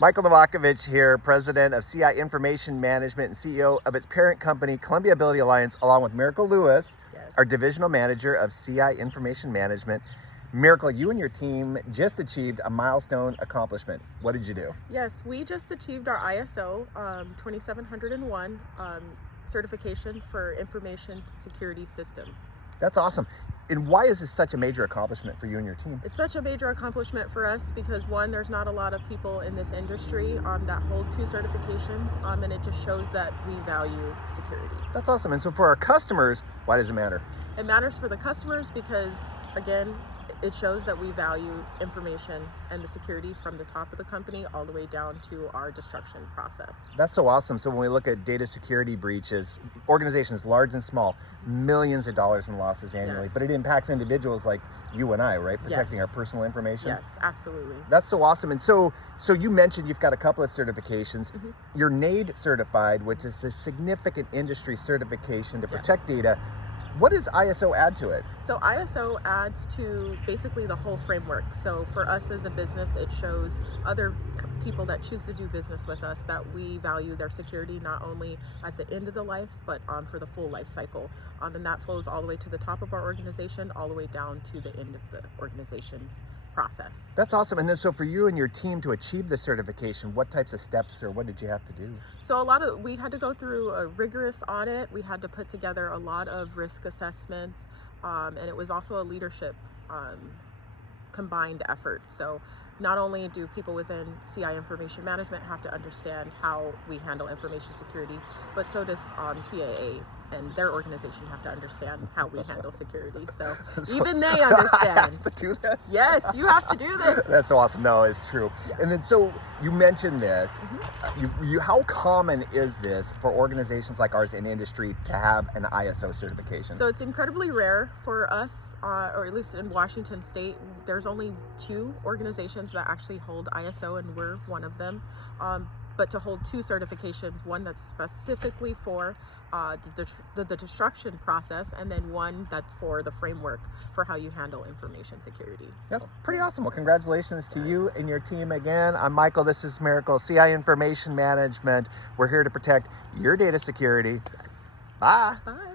Michael Novakovich here, President of CI Information Management and CEO of its parent company, Columbia Ability Alliance, along with Miracle Lewis, Yes. our Divisional Manager of CI Information Management. Miracle, you and your team just achieved a milestone accomplishment. What did you do? Yes, we just achieved our ISO 2701 certification for information security systems. That's awesome. And why is this such a major accomplishment for you and your team? It's such a major accomplishment for us because one, there's not a lot of people in this industry that hold two certifications, and it just shows that we value security. That's awesome. And so for our customers, why does it matter? It matters for the customers because, again, it shows that we value information and the security from the top of the company all the way down to our destruction process. That's so awesome. So when we look at data security breaches, organizations large and small, millions of dollars in losses annually, Yes. but it impacts individuals like you and I, right? Protecting Yes. our personal information. Yes, absolutely. That's so awesome. And so you mentioned you've got a couple of certifications. Mhm. You're NAID certified, which is a significant industry certification to Yes. protect data. What does ISO add to it? So ISO adds to basically the whole framework. So for us as a business, it shows other people that choose to do business with us that we value their security not only at the end of the life, but for the full life cycle. And that flows all the way to the top of our organization, all the way down to the end of the organization's process. That's awesome. And then so for you and your team to achieve the certification, what types of steps or what did you have to do? So we had to go through a rigorous audit. We had to put together a lot of risk assessments, and it was also a leadership combined effort. So not only do people within CI Information Management have to understand how we handle information security, but so does CAA and their organization have to understand how we handle security. So even they I understand. have to do this? Yes, you have to do this. That's so awesome. No, it's true. Yeah. And then so you mentioned this. Mhm. How common is this for organizations like ours in industry to have an ISO certification? So it's incredibly rare for us, or at least in Washington State. There's only 2 organizations that actually hold ISO, and we're one of them. But to hold 2 certifications, one that's specifically for the destruction process, and then one that's for the framework for how you handle information security. That's pretty awesome. Well, congratulations to you and your team again. I'm Michael. This is Miracle, CI Information Management. We're here to protect your data security. Yes. Bye. Bye.